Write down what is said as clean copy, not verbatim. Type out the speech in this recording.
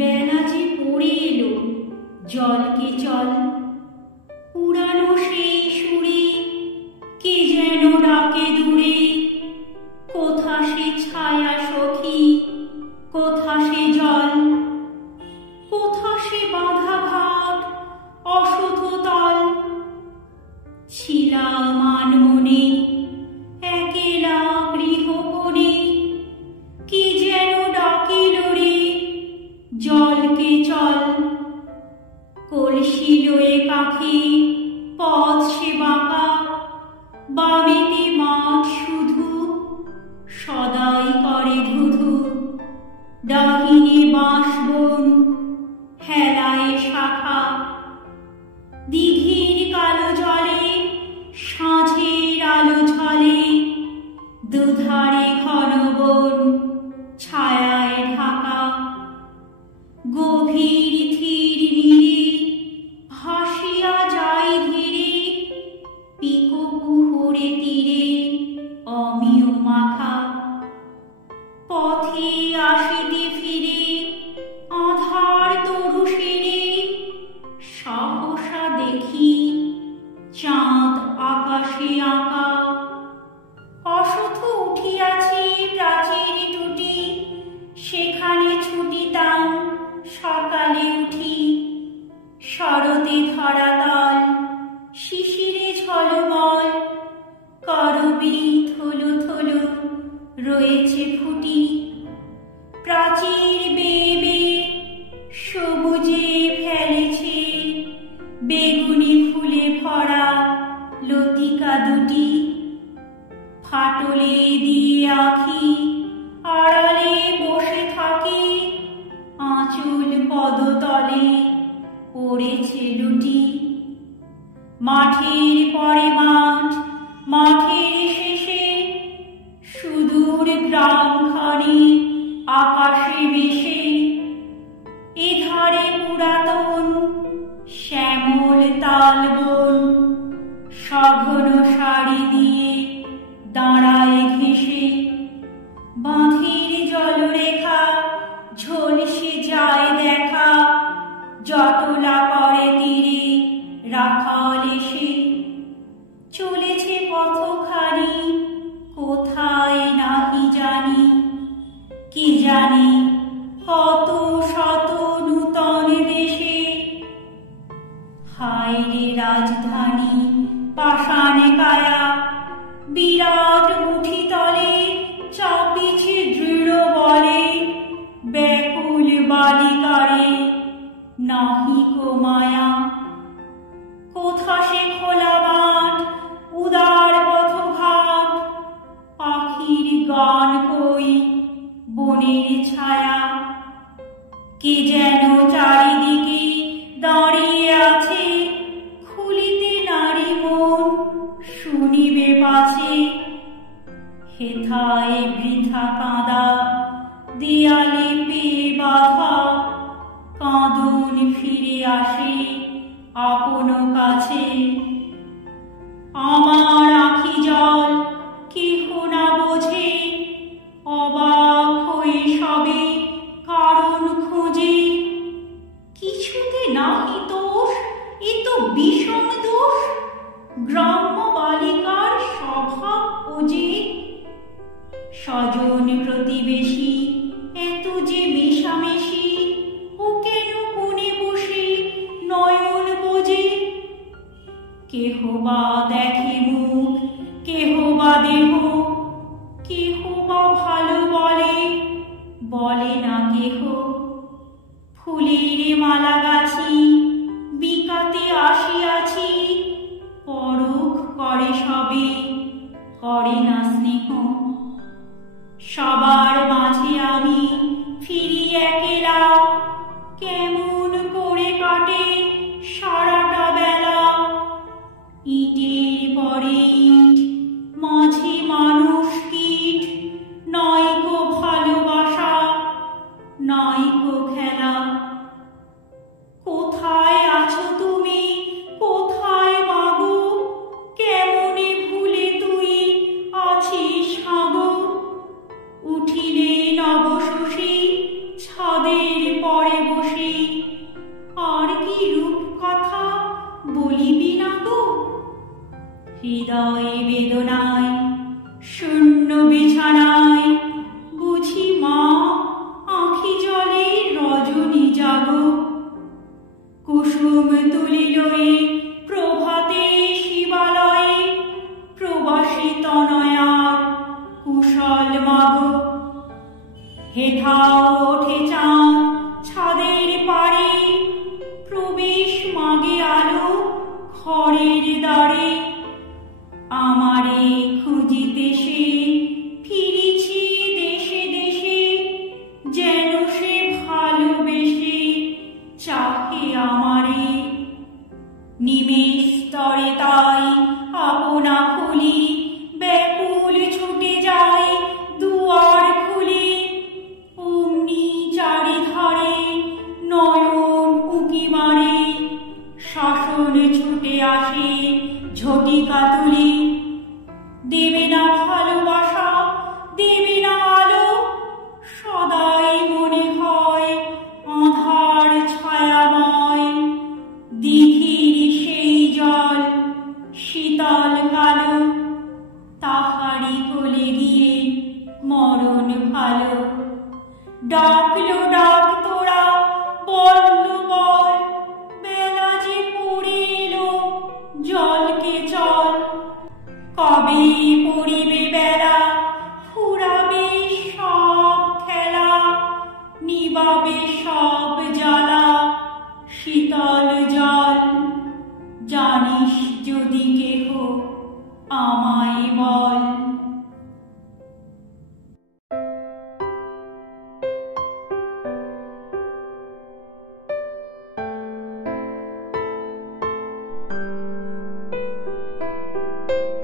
বেলা যে পড়ে এলো, জলকে চল। পুরানো সেই সুরে কে যেন ডাকে দূরে, কোথা সে ছায়া সখী, কোথা সে জল, কোথা সে বাঁধা ঘাট অশোধ তল। ছিলাম আনমনে একেলা গৃহকোণে, কে যেন ডাকিল রে, জলকে চল। কলসি লয়ে কাঁখে পথ সে বাঁকা, বামেতে মাঠ শুধু, সদাই করে ধুধু। ডাহিনে বাঁশবন, হেলায় শাখা, দিঘির কালো জলে সাঁঝের আলো ঝলে। দুধারে ঘন বন, ছায়ায় ঢাকা। গভীর ধীর নীরে ভাসিয়া যায় ধীরে, পিকো কুহুরে তীরে অমিয় মাখা। পথে আসিতে ফিরে আধার তরু সেরে, সহসা দেখি চাঁদ আকাশে আঁকা। অশথ উঠিয়াছি প্রাচীর টুটি, সেখানে ছুটিতাম সকালে উঠি। শরতে ধরাতল, শিশিরে ঝলমল, করবী থলো থলো রয়েছে ফুটি। প্রাচীর বেয়ে বেয়ে সবুজে ফেলেছে, বেগুনি ফুলে ভরা লতিকা দুটি। ফাটলে দিয়ে আঁখি আড়ালে বসে থাকে, আঁচল পদতলে পড়েছে লুটি। মাঠের পরে মাঠ, মাঠের শেষে সুদূর গ্রামখানি আকাশে ভেসে। এধারে পুরাতন শ্যামল তালবন, সঘন সারি দিয়ে দাঁড়ায় ঘেঁষে। বাঁধের জলরেখা ঝলসে যায় দেখা, জটলা করে তীরে রাখাল এসে। চলেছে পথখানি কোথায় নাহি জানি, কি জানি কত শত নূতন দেশে। হায় রে রাজধানী পাষাণে কায়া, বিরাট মুঠি তলে চাপিছে দৃঢ় বলে। ব্যাকুল বালিকারে নাহিক মায়া, কোথা সে খোলা মাঠ, উদার পথঘাট। পাখির গান কই, বনের ছায়া, কে যেন চারিদিকে দাঁড়িয়ে আছে। খুলিতে নারী মন, শুনিবে পাছে। হেথায় বৃথা কাঁদা, দেয়ালে পেয়ে বাধা। কাঁদন ফিরে আসে আপন কাছে। আমার আঁখি জল কেহ না বোঝে, অবাক হয়ে সবে কারণ খোঁজে। কিছুতে নাহি দোষ, এ তো বিষম দোষ, গ্রাম্য বালিকার স্বভাব ওজে। স্বজন প্রতিবেশী এত যে মেশামেশি, ও কেন কোণে বসে নয়ন বোঝে। কেহ বা দেখে মুখ, কেহ বা দেহ, কেহ বা ভালো বলে, বলে না কেহ। ফুলের মালা গাছি বিকাতে আসিয়াছি, পরখ করে সবে, করে না স্নেহ। সবার মাঝে হেথাও ওঠে চাঁদ ছাদের পারে, প্রবেশ মাগে আলো ঘরের দ্বারে। আমারে খুঁজিতে সে ফিরিছি দেশে দেশে, যেন সে ভালোবেসে চাহে আমারে। নিমেষ স্তরে তাই আপনা খুলি, ব্যাকুল ছুটে যায় দুয়ার খুলে। অমনি চারিধারে নয়ন উঁকি মারে, শাসন ছুটে আসে ঝটিকা তুলি। দেবে না ভালোবাসা, দেবে না আলো, সদাই মনে হয় আঁধার ছায়াময়। দিঘির সেই জল শীতল কালো, তাহারি কোলে গিয়ে মরণ ভালো। ডাকলো ডাক তোরা বন্ধ বল, বেলা যে পড়ে এলো জলকে চল। কবে পড়িবে বেলা, ফুরাবে সব খেলা, নিবাবে সব জ্বালা শীতল জল। জানিস যদি কেহ আমায় বল।